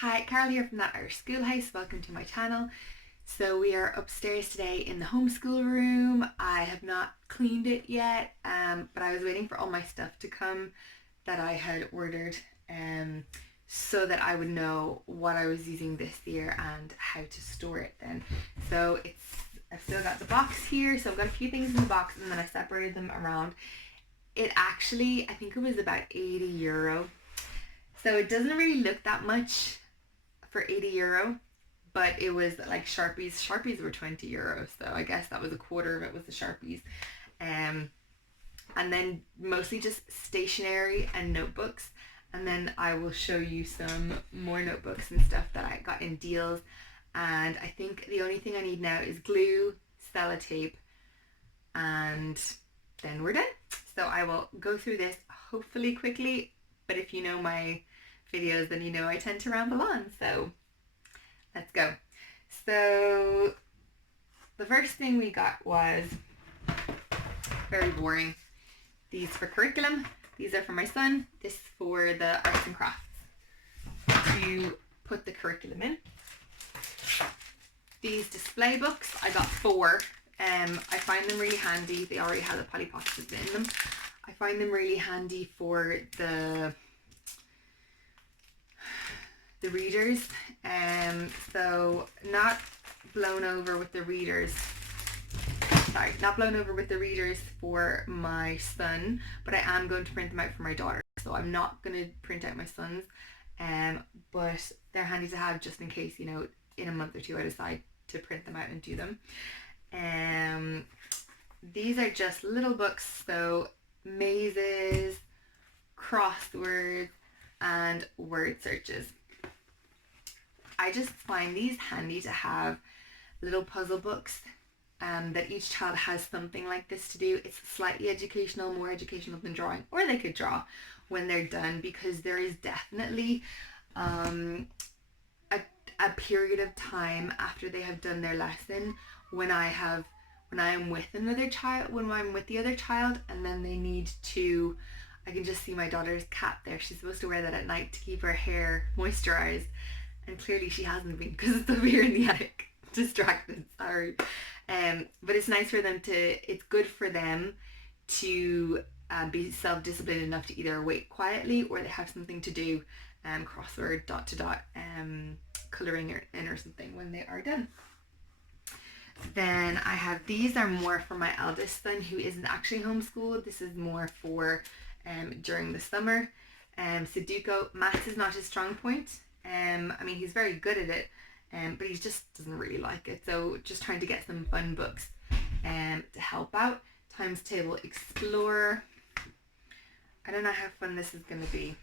Hi, Carol here from That Irish Schoolhouse. Welcome to my channel. So we are upstairs today in the homeschool room. I have not cleaned it yet, but I was waiting for all my stuff to come that I had ordered so that I would know what I was using this year and how to store it then. So I've still got the box here, so I've got a few things in the box and then I separated them around. It actually, I think it was about €80. So it doesn't really look that much for €80, but it was like Sharpies. Sharpies were €20, so I guess that was a quarter of it was the Sharpies. And then mostly just stationery and notebooks. And then I will show you some more notebooks and stuff that I got in deals. And I think the only thing I need now is glue, sellotape, and then we're done. So I will go through this hopefully quickly, but if you know my videos then you know I tend to ramble on, so let's go. So the first thing we got was very boring. These for curriculum. These are for my son. This for the arts and crafts to put the curriculum in. These display books, I got 4. I find them really handy. They already have the Polly Pockets in them. I find them really handy for the readers. So not blown over with the readers. Sorry, not blown over with the readers for my son, but I am going to print them out for my daughter. So I'm not going to print out my son's, but they're handy to have just in case, you know, in a month or two I decide to print them out and do them. These are just little books, so mazes, crosswords, and word searches. I just find these handy to have little puzzle books that each child has something like this to do. It's slightly educational, more educational than drawing, or they could draw when they're done, because there is definitely a period of time after they have done their lesson when I'm with another child, when I'm with the other child, and then they need to, I can just see my daughter's cap there. She's supposed to wear that at night to keep her hair moisturized, and clearly she hasn't been because it's over here in the attic. Distracted, sorry. But it's nice for them to, it's good for them to be self-disciplined enough to either wait quietly or they have something to do, crossword, dot to dot, coloring in or something when they are done. Then I have, these are more for my eldest son who isn't actually homeschooled. This is more for during the summer. Sudoku, maths is not his strong point. I mean, he's very good at it, but he just doesn't really like it. So just trying to get some fun books to help out. Times Table Explorer. I don't know how fun this is going to be.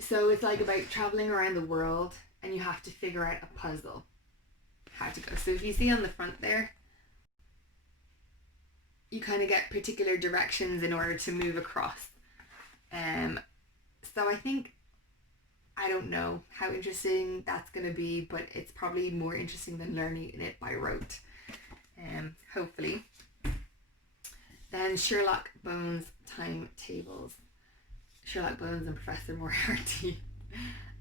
So it's like about traveling around the world and you have to figure out a puzzle how to go. So if you see on the front there, you kind of get particular directions in order to move across. So I think, I don't know how interesting that's going to be, but it's probably more interesting than learning it by rote, hopefully. Then Sherlock Bones timetables. Sherlock Bones and Professor Moriarty.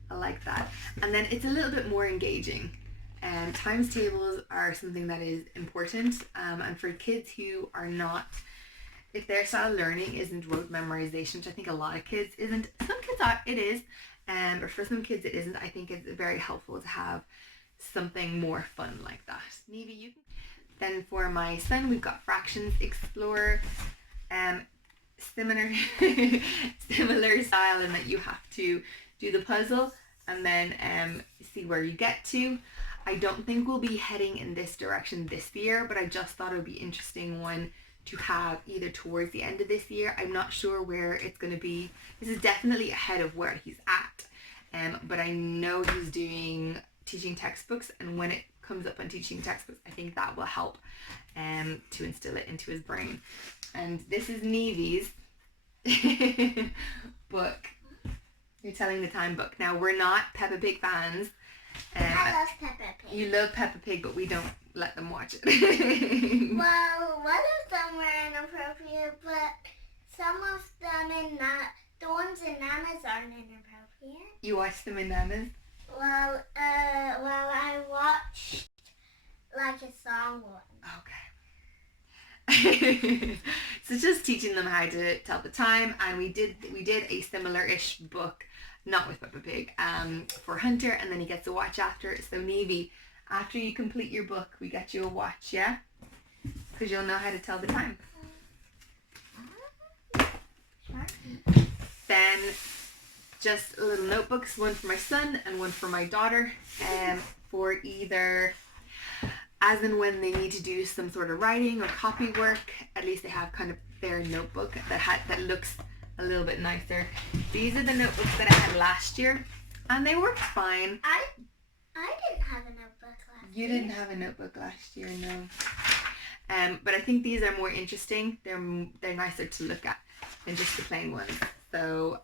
I like that. And then it's a little bit more engaging. Times tables are something that is important, and for kids who are not, if their style of learning isn't rote memorization, which I think a lot of kids isn't, some kids are, it is, but for some kids it isn't. I think it's very helpful to have something more fun like that. Maybe you can. Then for my son, we've got Fractions Explorer, similar similar style in that you have to do the puzzle and then see where you get to. I don't think we'll be heading in this direction this year, but I just thought it would be an interesting one to have either towards the end of this year. I'm not sure where it's going to be. This is definitely ahead of where he's at, but I know he's doing teaching textbooks, and when it comes up on teaching textbooks, I think that will help to instill it into his brain. And this is Nevy's book, You're Telling the Time book. Now, we're not Peppa Pig fans. I love Peppa Pig. You love Peppa Pig, but we don't let them watch it. Well, one of them were inappropriate, but some of them are not. The one ones in Nana's aren't inappropriate. You watched them in Nana's? Well, I watched like a song one. Okay. So just teaching them how to tell the time, and we did a similar-ish book, not with Peppa Pig, for Hunter, and then he gets a watch after. So Navy, after you complete your book, we get you a watch, yeah? Because you'll know how to tell the time. Then just little notebooks, one for my son and one for my daughter, for either as and when they need to do some sort of writing or copy work. At least they have kind of their notebook that looks a little bit nicer. These are the notebooks that I had last year, and they worked fine. I didn't have a notebook last year. You didn't have a notebook last year, no. But I think these are more interesting. They're nicer to look at than just the plain ones. So,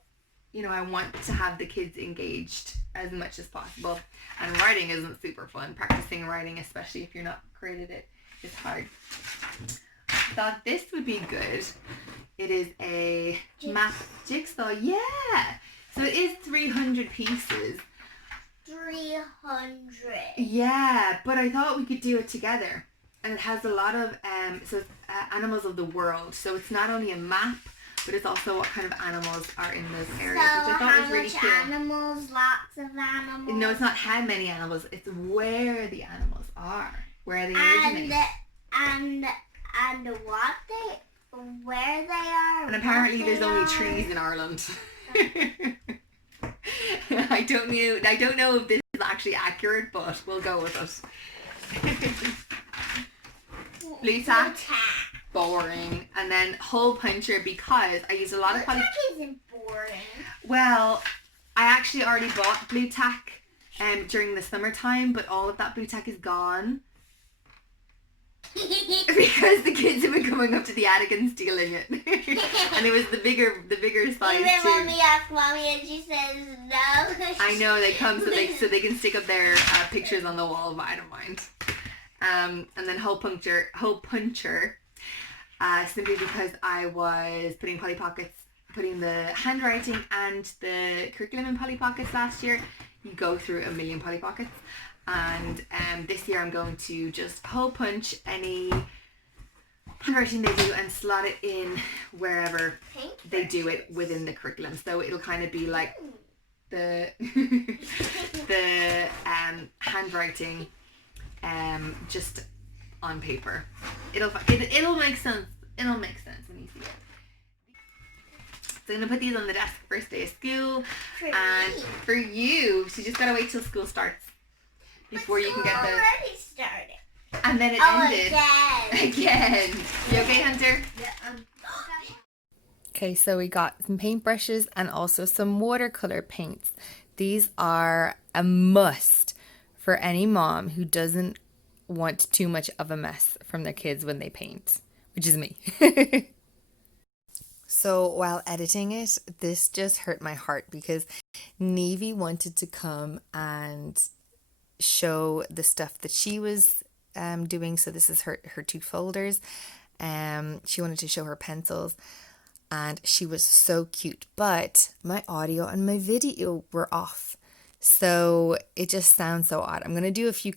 I want to have the kids engaged as much as possible. And writing isn't super fun. Practicing writing, especially if you're not great at it, is hard. I thought this would be good. It is a math jigsaw. Yeah! So it is 300 pieces. 300. Yeah, but I thought we could do it together. And it has a lot of animals of the world. So it's not only a map, but it's also what kind of animals are in those areas, which I thought was really cool. Animals? Lots of animals? No, it's not how many animals. It's where the animals are, where they originate. And where they are. And apparently there's only trees in Ireland. I don't know if this is actually accurate, but we'll go with it. Blue tack. Boring. And then hole puncher, because I use a lot of blue tack isn't boring. Well, I actually already bought blue tack during the summertime, but all of that blue tack is gone. Because the kids have been coming up to the attic and stealing it. And it was the bigger size even too. when we ask Mommy and she says no. I know, they come so they can stick up their pictures on the wall, but I don't mind. And then hole puncher, simply because I was putting the handwriting and the curriculum in Polly Pockets last year. You go through a million Polly Pockets. And this year I'm going to just hole punch any handwriting they do and slot it in wherever they do it within the curriculum. So it'll kind of be like the handwriting just on paper. It'll make sense. It'll make sense when you see it. So I'm going to put these on the desk first day of school. For you, so you just got to wait till school starts before you can get those. Already started. And then it ended. Again. You okay, Hunter? Yeah. Okay, so we got some paintbrushes and also some watercolor paints. These are a must for any mom who doesn't want too much of a mess from their kids when they paint, which is me. So while editing it, this just hurt my heart because Navy wanted to come and show the stuff that she was doing. So this is her two folders. She wanted to show her pencils and she was so cute, but my audio and my video were off. So it just sounds so odd. I'm going to do a few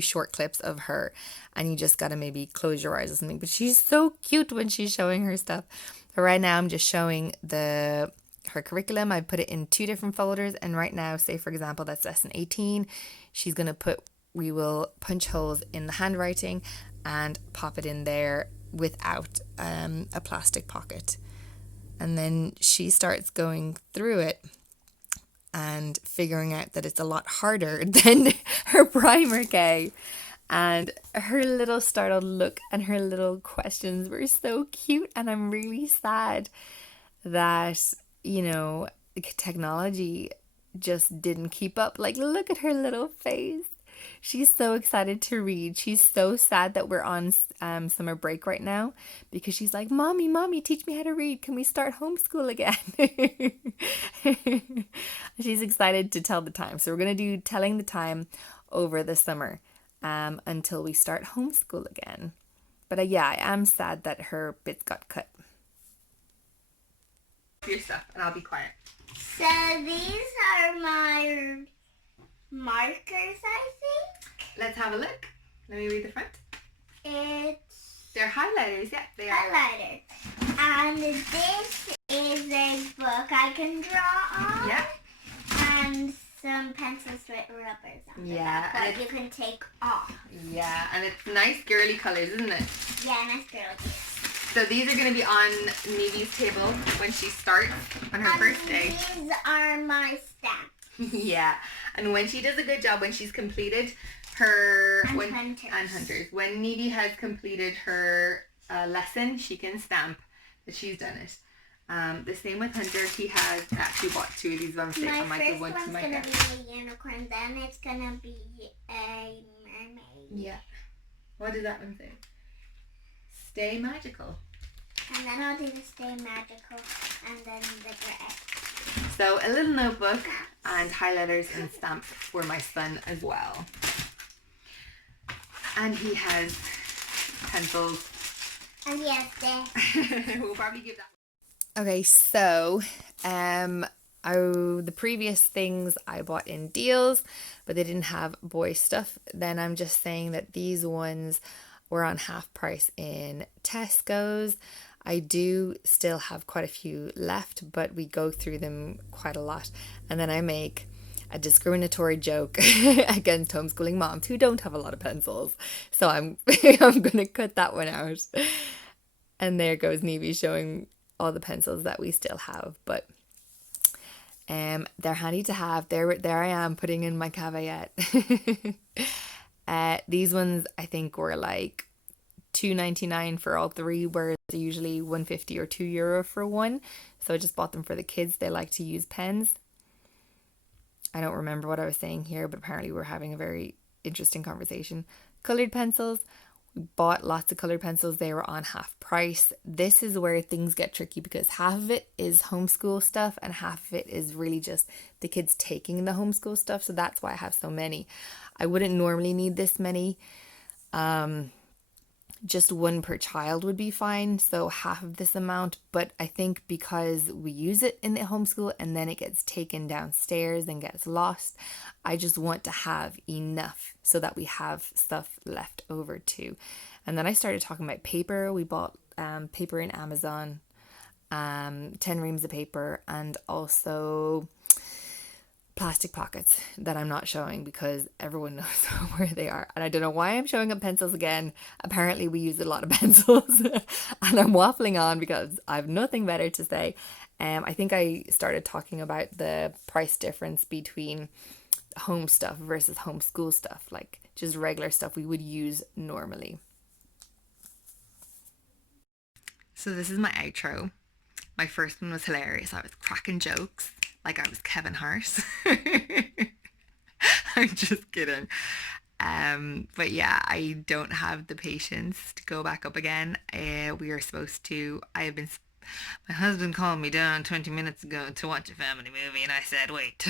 short clips of her, and you just got to maybe close your eyes or something. But she's so cute when she's showing her stuff. But right now I'm just showing her curriculum. I put it in 2 different folders, and right now, say for example, that's lesson 18. We will punch holes in the handwriting and pop it in there without a plastic pocket. And then she starts going through it and figuring out that it's a lot harder than her primer K. And her little startled look and her little questions were so cute, and I'm really sad that, technology just didn't keep up. Like, look at her little face. She's so excited to read. She's so sad that we're on summer break right now because she's like, Mommy, teach me how to read. Can we start homeschool again? She's excited to tell the time. So we're going to do telling the time over the summer until we start homeschool again. But I am sad that her bits got cut. your stuff and I'll be quiet. So these are my markers, I think. Let's have a look. Let me read the front. They're highlighters, yeah, they are. Highlighters. And this is a book I can draw on. Yeah. And some pencils with rubbers on the Yeah, back and that you can take off. Yeah, and it's nice girly colours, isn't it? Yeah, nice girl. So these are going to be on Nevy's table when she starts on her first day. These are my stamps. Yeah, and when she does a good job, when she's completed her... Hunters. And hunters. When Nevy has completed her lesson, she can stamp that she's done it. The same with Hunter. He has actually bought 2 of these by mistake. My I might give first one to one's my going dad. to be a unicorn, then it's going to be a mermaid. Yeah. What does that one say? Stay magical. And then I'll do the stay magical and then the gray. So a little notebook and highlighters and stamps for my son as well. And he has pencils. And yes, We'll probably give that. Okay, so the previous things I bought in deals, but they didn't have boy stuff. Then I'm just saying that these ones were on half price in Tesco's. I do still have quite a few left, but we go through them quite a lot. And then I make a discriminatory joke against homeschooling moms who don't have a lot of pencils. So I'm I'm going to cut that one out. And there goes Nevy showing all the pencils that we still have, but they're handy to have. There I am putting in my caveat. These ones I think were like $2.99 for all 3, whereas they're usually €1.50 or €2 for one. So I just bought them for the kids. They like to use pens. I don't remember what I was saying here, but apparently we're having a very interesting conversation. Colored pencils. We bought lots of colored pencils. They were on half price. This is where things get tricky because half of it is homeschool stuff and half of it is really just the kids taking the homeschool stuff. So that's why I have so many. I wouldn't normally need this many. Just 1 per child would be fine, so half of this amount, but I think because we use it in the homeschool and then it gets taken downstairs and gets lost, I just want to have enough so that we have stuff left over too. And then I started talking about paper. We bought paper in Amazon, 10 reams of paper, and also plastic pockets that I'm not showing because everyone knows where they are. And I don't know why I'm showing up pencils again. Apparently we use a lot of pencils and I'm waffling on because I have nothing better to say. I think I started talking about the price difference between home stuff versus homeschool stuff, like just regular stuff we would use normally. So this is my outro. My first one was hilarious. I was cracking jokes like I was Kevin Hart. I'm just kidding. But yeah, I don't have the patience to go back up again. We are supposed to, my husband called me down 20 minutes ago to watch a family movie and I said, wait.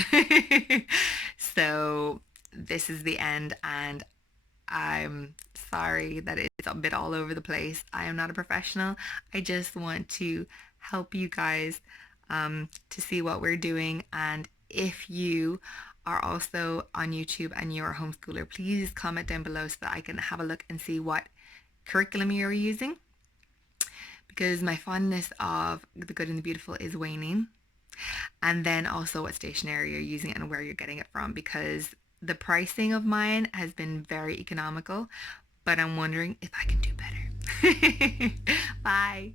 So this is the end and I'm sorry that it's a bit all over the place. I am not a professional. I just want to help you guys to see what we're doing. And if you are also on YouTube and you're a homeschooler, please comment down below so that I can have a look and see what curriculum you're using, because my fondness of the good and the beautiful is waning. And then also what stationery you're using and where you're getting it from, because the pricing of mine has been very economical, but I'm wondering if I can do better. Bye.